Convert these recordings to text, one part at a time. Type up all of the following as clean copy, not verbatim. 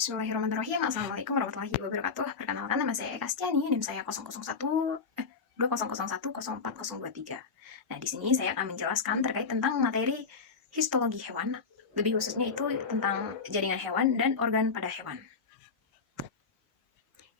Bismillahirrahmanirrahim. Assalamualaikum warahmatullahi wabarakatuh. Perkenalkan, nama saya Eka Stiani, NIM saya 2001 Nah, di sini saya akan menjelaskan terkait tentang materi histologi hewan, lebih khususnya itu tentang jaringan hewan dan organ pada hewan.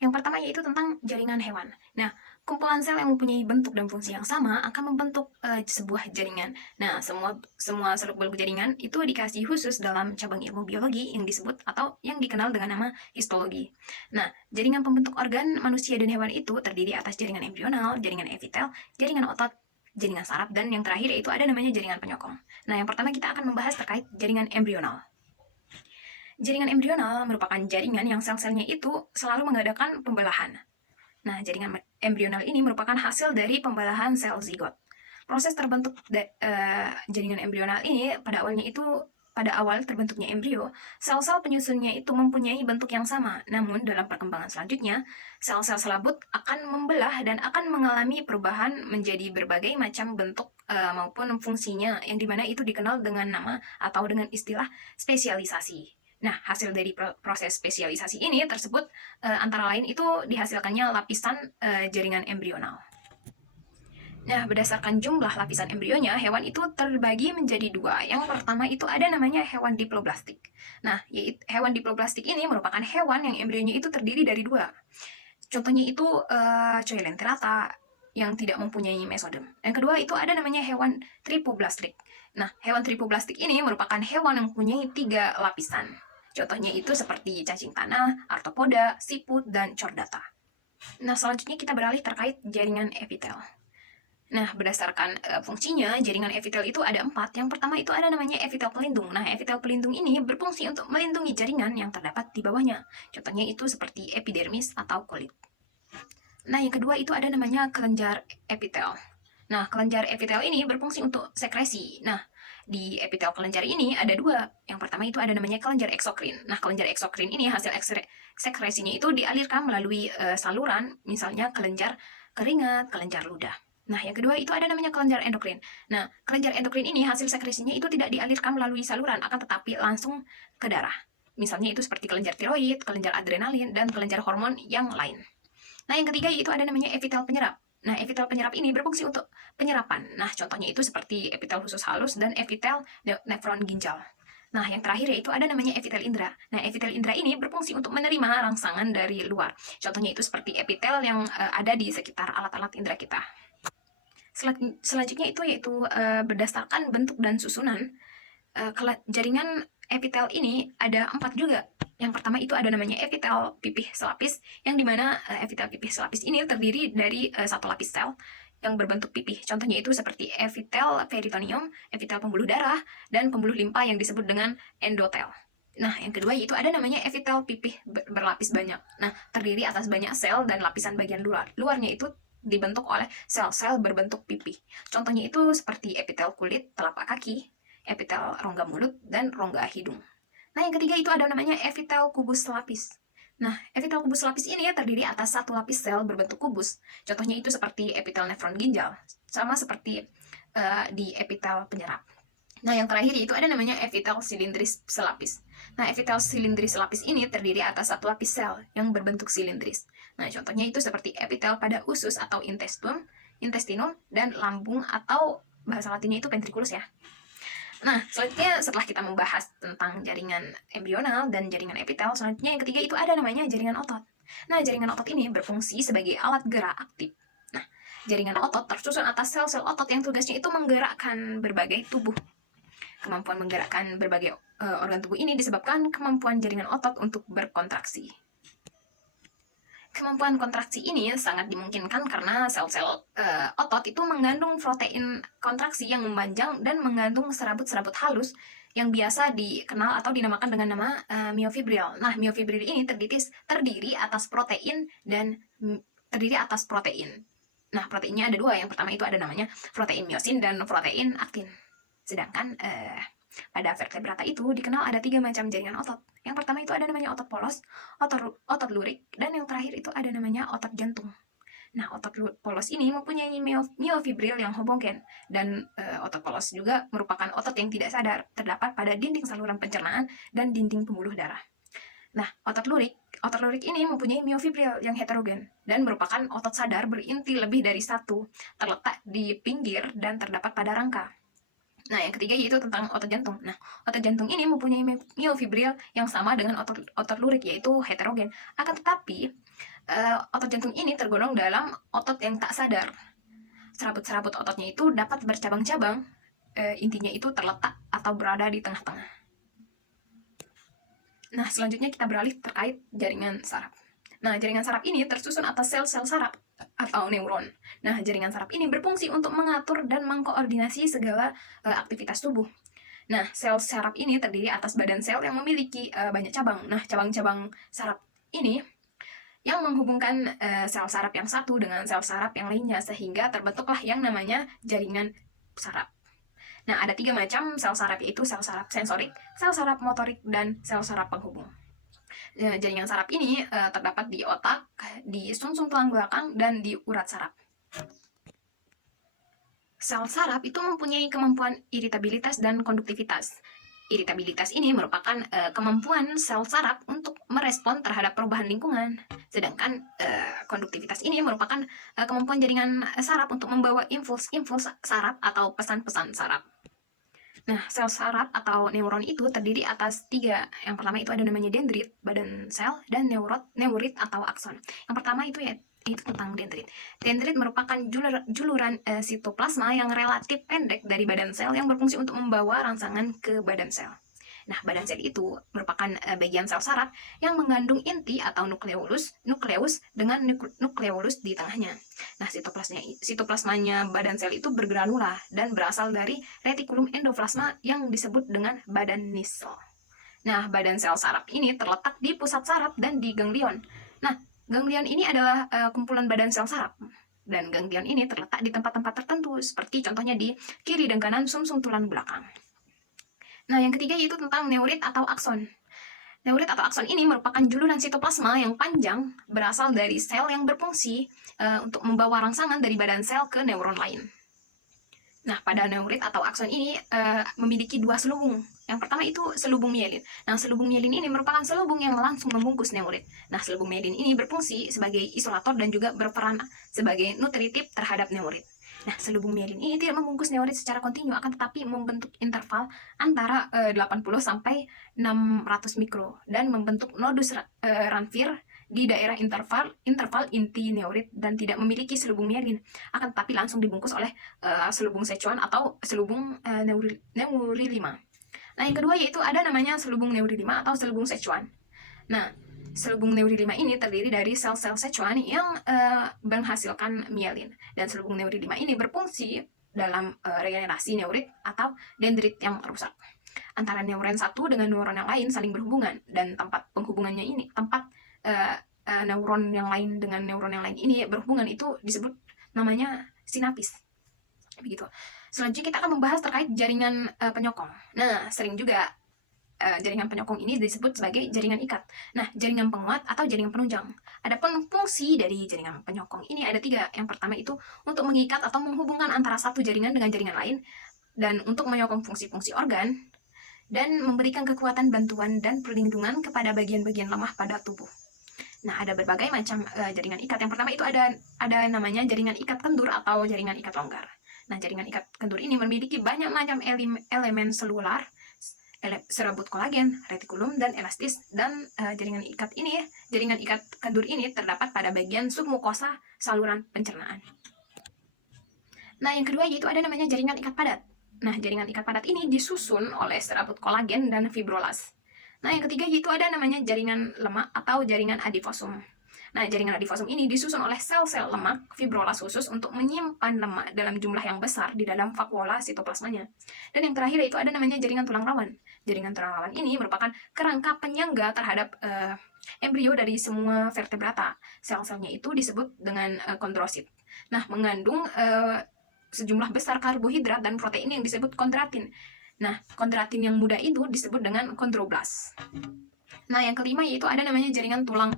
Yang pertama yaitu tentang jaringan hewan. Nah, kumpulan sel yang mempunyai bentuk dan fungsi yang sama akan membentuk sebuah jaringan. Nah, semua seluk-beluk jaringan itu dikasih khusus dalam cabang ilmu biologi yang disebut atau yang dikenal dengan nama histologi. Nah, jaringan pembentuk organ manusia dan hewan itu terdiri atas jaringan embrional, jaringan epitel, jaringan otot, jaringan saraf, dan yang terakhir yaitu ada namanya jaringan penyokong. Nah, yang pertama kita akan membahas terkait jaringan embrional. Jaringan embrional merupakan jaringan yang sel-selnya itu selalu mengadakan pembelahan. Nah, jaringan embrional ini merupakan hasil dari pembelahan sel zigot. Proses terbentuk jaringan embrional ini pada awal terbentuknya embrio, sel-sel penyusunnya itu mempunyai bentuk yang sama. Namun, dalam perkembangan selanjutnya, sel-sel selabut akan membelah dan akan mengalami perubahan menjadi berbagai macam bentuk maupun fungsinya, yang dimana itu dikenal dengan nama atau dengan istilah spesialisasi. Nah, hasil dari proses spesialisasi ini tersebut antara lain itu dihasilkannya lapisan jaringan embrional. Nah, berdasarkan jumlah lapisan embrionya, hewan itu terbagi menjadi dua. Yang pertama itu ada namanya hewan diploblastik. Nah, hewan diploblastik ini merupakan hewan yang embrionya itu terdiri dari dua. Contohnya itu Coelenterata yang tidak mempunyai mesodem. Yang kedua itu ada namanya hewan tripoblastik. Nah, hewan tripoblastik ini merupakan hewan yang mempunyai 3 lapisan. Contohnya itu seperti cacing tanah, arthropoda, siput, dan chordata. Nah, selanjutnya kita beralih terkait jaringan epitel. Nah, berdasarkan fungsinya, jaringan epitel itu ada 4. Yang pertama itu ada namanya epitel pelindung. Nah, epitel pelindung ini berfungsi untuk melindungi jaringan yang terdapat di bawahnya. Contohnya itu seperti epidermis atau kulit. Nah, yang kedua itu ada namanya kelenjar epitel. Nah, kelenjar epitel ini berfungsi untuk sekresi. Nah, di epitel kelenjar ini ada 2. Yang pertama itu ada namanya kelenjar eksokrin. Nah, kelenjar eksokrin ini hasil sekresinya itu dialirkan melalui saluran, misalnya kelenjar keringat, kelenjar ludah. Nah, yang kedua itu ada namanya kelenjar endokrin. Nah, kelenjar endokrin ini hasil sekresinya itu tidak dialirkan melalui saluran, akan tetapi langsung ke darah. Misalnya itu seperti kelenjar tiroid, kelenjar adrenalin, dan kelenjar hormon yang lain. Nah, yang ketiga yaitu ada namanya epitel penyerap. Nah, epitel penyerap ini berfungsi untuk penyerapan. Nah, contohnya itu seperti epitel khusus halus dan epitel nefron ginjal. Nah, yang terakhir yaitu ada namanya epitel indera. Nah, epitel indera ini berfungsi untuk menerima rangsangan dari luar. Contohnya itu seperti epitel yang ada di sekitar alat-alat indera kita. Selanjutnya itu yaitu berdasarkan bentuk dan susunan, jaringan epitel ini ada 4 juga. Yang pertama itu ada namanya epitel pipih selapis, yang dimana epitel pipih selapis ini terdiri dari satu lapis sel yang berbentuk pipih. Contohnya itu seperti epitel peritoneum, epitel pembuluh darah, dan pembuluh limpa yang disebut dengan endotel. Nah, yang kedua itu ada namanya epitel pipih berlapis banyak. Nah, terdiri atas banyak sel dan lapisan bagian luarnya itu dibentuk oleh sel-sel berbentuk pipih. Contohnya itu seperti epitel kulit, telapak kaki, epitel rongga mulut, dan rongga hidung. Nah, yang ketiga itu ada namanya epitel kubus lapis. Nah, epitel kubus lapis ini terdiri atas satu lapis sel berbentuk kubus. Contohnya itu seperti epitel nefron ginjal, sama seperti di epitel penyerap. Nah, yang terakhir itu ada namanya epitel silindris selapis. Nah, epitel silindris selapis ini terdiri atas satu lapis sel yang berbentuk silindris. Nah, contohnya itu seperti epitel pada usus atau intestinum, dan lambung atau bahasa latinnya itu ventriculus ya. Nah, selanjutnya setelah kita membahas tentang jaringan embrional dan jaringan epitel, selanjutnya yang ketiga itu ada namanya jaringan otot. Nah, jaringan otot ini berfungsi sebagai alat gerak aktif. Nah, jaringan otot tersusun atas sel-sel otot yang tugasnya itu menggerakkan berbagai tubuh. Kemampuan menggerakkan berbagai organ tubuh ini disebabkan kemampuan jaringan otot untuk berkontraksi. Kemampuan kontraksi ini sangat dimungkinkan karena sel-sel otot itu mengandung protein kontraksi yang memanjang dan mengandung serabut-serabut halus yang biasa dikenal atau dinamakan dengan nama myofibril. Nah, myofibril ini terdiri atas protein dan terdiri atas protein. Nah, proteinnya ada 2. Yang pertama itu ada namanya protein myosin dan protein aktin. Sedangkan pada vertebrata itu dikenal ada 3 macam jaringan otot. Yang pertama itu ada namanya otot polos, otot lurik, dan yang terakhir itu ada namanya otot jantung. Nah, otot polos ini mempunyai myofibril yang homogen, dan otot polos juga merupakan otot yang tidak sadar, terdapat pada dinding saluran pencernaan dan dinding pembuluh darah. Nah, otot lurik ini mempunyai miofibril yang heterogen dan merupakan otot sadar berinti lebih dari satu, terletak di pinggir dan terdapat pada rangka. Nah, yang ketiga yaitu tentang otot jantung. Nah, otot jantung ini mempunyai miofibril yang sama dengan otot lurik, yaitu heterogen. Akan tetapi, otot jantung ini tergolong dalam otot yang tak sadar. Serabut-serabut ototnya itu dapat bercabang-cabang, intinya itu terletak atau berada di tengah-tengah. Nah, selanjutnya kita beralih terkait jaringan saraf. Nah, jaringan saraf ini tersusun atas sel-sel saraf atau neuron. Nah, jaringan saraf ini berfungsi untuk mengatur dan mengkoordinasi segala aktivitas tubuh. Nah, sel saraf ini terdiri atas badan sel yang memiliki banyak cabang. Nah, cabang-cabang saraf ini yang menghubungkan sel saraf yang satu dengan sel saraf yang lainnya, sehingga terbentuklah yang namanya jaringan saraf. Nah, ada 3 macam sel saraf, yaitu sel saraf sensorik, sel saraf motorik, dan sel saraf penghubung. Jaringan saraf ini terdapat di otak, di sumsum tulang belakang, dan di urat saraf. Sel saraf itu mempunyai kemampuan iritabilitas dan konduktivitas. Iritabilitas ini merupakan kemampuan sel saraf untuk merespon terhadap perubahan lingkungan. Sedangkan konduktivitas ini merupakan kemampuan jaringan saraf untuk membawa impuls saraf atau pesan-pesan saraf. Nah, sel saraf atau neuron itu terdiri atas 3. Yang pertama itu ada namanya dendrit, badan sel, dan neurit atau akson. Yang pertama itu tentang dendrit. Dendrit merupakan juluran sitoplasma yang relatif pendek dari badan sel yang berfungsi untuk membawa rangsangan ke badan sel. Nah, badan sel itu merupakan bagian sel saraf yang mengandung inti atau nukleus dengan nukleolus di tengahnya. Nah, sitoplasmanya badan sel itu bergranula dan berasal dari retikulum endoplasma yang disebut dengan badan nisel. Nah, badan sel saraf ini terletak di pusat saraf dan di ganglion. Nah, ganglion ini adalah kumpulan badan sel saraf. Dan ganglion ini terletak di tempat-tempat tertentu, seperti contohnya di kiri dan kanan sumsum tulang belakang. Nah, yang ketiga yaitu tentang neurit atau akson. Neurit atau akson ini merupakan juluran sitoplasma yang panjang berasal dari sel yang berfungsi untuk membawa rangsangan dari badan sel ke neuron lain. Nah, pada neurit atau akson ini memiliki 2 selubung. Yang pertama itu selubung mielin. Nah, selubung mielin ini merupakan selubung yang langsung membungkus neurit. Nah, selubung mielin ini berfungsi sebagai isolator dan juga berperan sebagai nutritif terhadap neurit. Nah, selubung mielin ini tidak membungkus neurit secara kontinu, akan tetapi membentuk interval antara 80 sampai 600 mikro dan membentuk nodus Ranvier di daerah interval inti neurit dan tidak memiliki selubung mielin, akan tetapi langsung dibungkus oleh selubung Sichuan atau selubung Neuri 5. Nah, yang kedua yaitu ada namanya selubung Neuri 5 atau selubung Sichuan. Nah, selubung Neuri 5 ini terdiri dari sel-sel Sichuan yang menghasilkan mielin. Dan selubung Neuri 5 ini berfungsi dalam regenerasi neurit atau dendrit yang rusak. Antara neuron satu dengan neuron yang lain saling berhubungan, dan tempat penghubungannya ini, tempat neuron yang lain dengan neuron yang lain ini berhubungan itu disebut namanya sinapis. Begitu. Selanjutnya kita akan membahas terkait jaringan penyokong. Nah, sering juga jaringan penyokong ini disebut sebagai jaringan ikat. Nah, jaringan penguat atau jaringan penunjang. Adapun fungsi dari jaringan penyokong ini ada 3. Yang pertama itu untuk mengikat atau menghubungkan antara satu jaringan dengan jaringan lain, dan untuk menyokong fungsi-fungsi organ, dan memberikan kekuatan, bantuan, dan perlindungan kepada bagian-bagian lemah pada tubuh. Nah, ada berbagai macam jaringan ikat. Yang pertama itu ada namanya jaringan ikat kendur atau jaringan ikat longgar. Nah, jaringan ikat kendur ini memiliki banyak macam elemen selular, serabut kolagen, retikulum, dan elastis. Dan jaringan ikat kendur ini terdapat pada bagian submukosa saluran pencernaan. Nah, yang kedua yaitu ada namanya jaringan ikat padat. Nah, jaringan ikat padat ini disusun oleh serabut kolagen dan fibrolas. Nah, yang ketiga yaitu ada namanya jaringan lemak atau jaringan adiposum. Nah, jaringan adiposum ini disusun oleh sel-sel lemak fibrolas khusus untuk menyimpan lemak dalam jumlah yang besar di dalam vakuola sitoplasmanya. Dan yang terakhir yaitu ada namanya jaringan tulang rawan. Jaringan tulang rawan ini merupakan kerangka penyangga terhadap embrio dari semua vertebrata. Sel-selnya itu disebut dengan kondrosit. Nah, mengandung sejumlah besar karbohidrat dan protein yang disebut kondratin. Nah, kondratin yang muda itu disebut dengan kondroblas. Nah, yang kelima yaitu ada namanya jaringan tulang.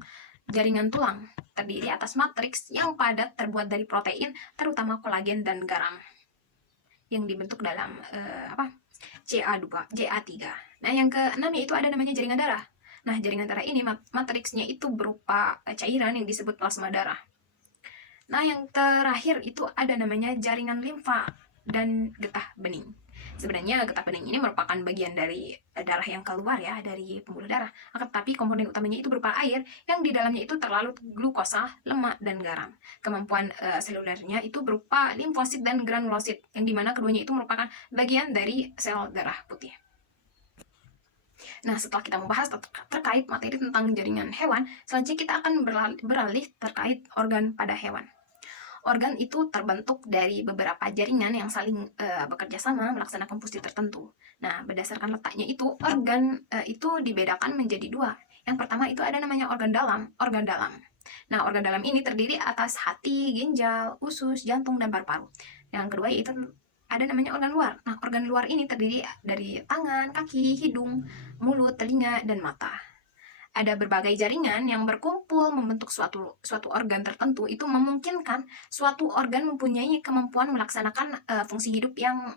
Jaringan tulang terdiri atas matriks yang padat terbuat dari protein, terutama kolagen dan garam, yang dibentuk dalam CA2, CA3. Nah, yang keenam yaitu ada namanya jaringan darah. Nah, jaringan darah ini matriksnya itu berupa cairan yang disebut plasma darah. Nah, yang terakhir itu ada namanya jaringan limfa dan getah bening. Sebenarnya getah bening ini merupakan bagian dari darah yang keluar ya, dari pembuluh darah. Akan tetapi komponen utamanya itu berupa air yang di dalamnya itu terlalu glukosa, lemak, dan garam. Kemampuan selulernya itu berupa limfosit dan granulosit, yang dimana keduanya itu merupakan bagian dari sel darah putih. Nah, setelah kita membahas terkait materi tentang jaringan hewan, selanjutnya kita akan beralih terkait organ pada hewan. Organ itu terbentuk dari beberapa jaringan yang saling bekerja sama melaksanakan fungsi tertentu. Nah, berdasarkan letaknya itu, organ itu dibedakan menjadi dua. Yang pertama itu ada namanya organ dalam, organ dalam. Nah, organ dalam ini terdiri atas hati, ginjal, usus, jantung, dan paru-paru. Yang kedua yaitu ada namanya organ luar. Nah, organ luar ini terdiri dari tangan, kaki, hidung, mulut, telinga, dan mata. Ada berbagai jaringan yang berkumpul membentuk suatu organ tertentu, itu memungkinkan suatu organ mempunyai kemampuan melaksanakan fungsi hidup yang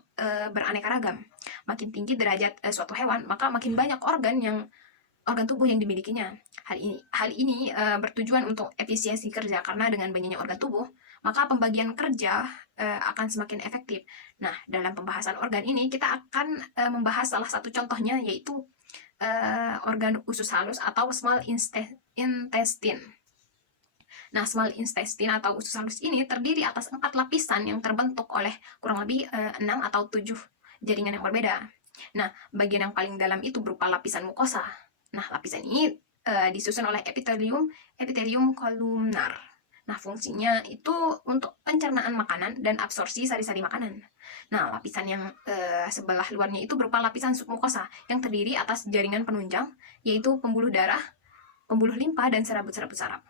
beraneka ragam. Makin tinggi derajat suatu hewan, maka makin banyak organ tubuh yang dimilikinya. Hal ini bertujuan untuk efisiensi kerja, karena dengan banyaknya organ tubuh, maka pembagian kerja akan semakin efektif. Nah, dalam pembahasan organ ini kita akan membahas salah satu contohnya, yaitu organ usus halus atau small intestine. Nah, small intestine atau usus halus ini terdiri atas 4 lapisan yang terbentuk oleh kurang lebih 6 atau 7 jaringan yang berbeda. Nah, bagian yang paling dalam itu berupa lapisan mukosa. Nah, lapisan ini disusun oleh epitelium kolumnar. Nah, fungsinya itu untuk pencernaan makanan dan absorpsi sari-sari makanan. Nah, lapisan yang sebelah luarnya itu berupa lapisan submukosa yang terdiri atas jaringan penunjang, yaitu pembuluh darah, pembuluh limpa, dan serabut-serabut saraf.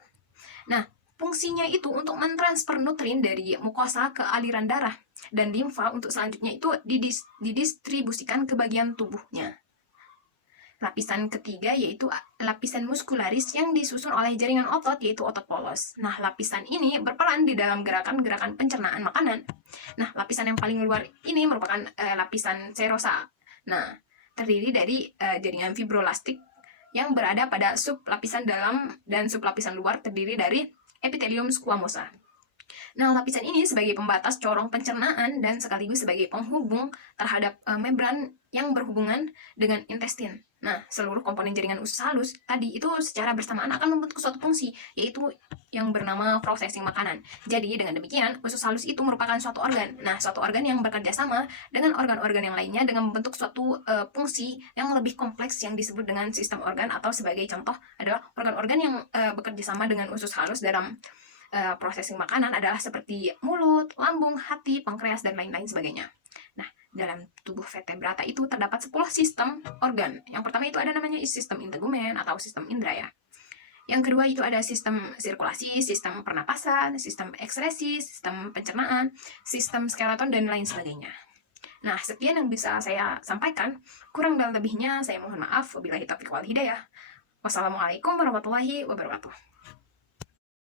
Nah, fungsinya itu untuk mentransfer nutrien dari mukosa ke aliran darah, dan limfa untuk selanjutnya itu didistribusikan ke bagian tubuhnya. Lapisan ketiga yaitu lapisan muskularis yang disusun oleh jaringan otot, yaitu otot polos. Nah, lapisan ini berperan di dalam gerakan-gerakan pencernaan makanan. Nah, lapisan yang paling luar ini merupakan lapisan serosa. Nah, terdiri dari jaringan fibrolastik yang berada pada sub lapisan dalam dan sub lapisan luar terdiri dari epitelium squamosa. Nah, lapisan ini sebagai pembatas corong pencernaan dan sekaligus sebagai penghubung terhadap membran yang berhubungan dengan intestin. Nah, seluruh komponen jaringan usus halus tadi itu secara bersamaan akan membentuk suatu fungsi, yaitu yang bernama processing makanan. Jadi, dengan demikian, usus halus itu merupakan suatu organ. Nah, suatu organ yang bekerja sama dengan organ-organ yang lainnya dengan membentuk suatu fungsi yang lebih kompleks yang disebut dengan sistem organ, atau sebagai contoh adalah organ-organ yang bekerja sama dengan usus halus dalam processing makanan adalah seperti mulut, lambung, hati, pankreas, dan lain-lain sebagainya. Nah, dalam tubuh vertebrata itu terdapat 10 sistem organ. Yang pertama itu ada namanya sistem integumen atau sistem indera ya. Yang kedua itu ada sistem sirkulasi, sistem pernapasan, sistem ekskresi, sistem pencernaan, sistem skeleton, dan lain sebagainya. Nah, sekian yang bisa saya sampaikan. Kurang dan lebihnya saya mohon maaf. Wabillahi taufiq wal hidayah. Wassalamualaikum warahmatullahi wabarakatuh.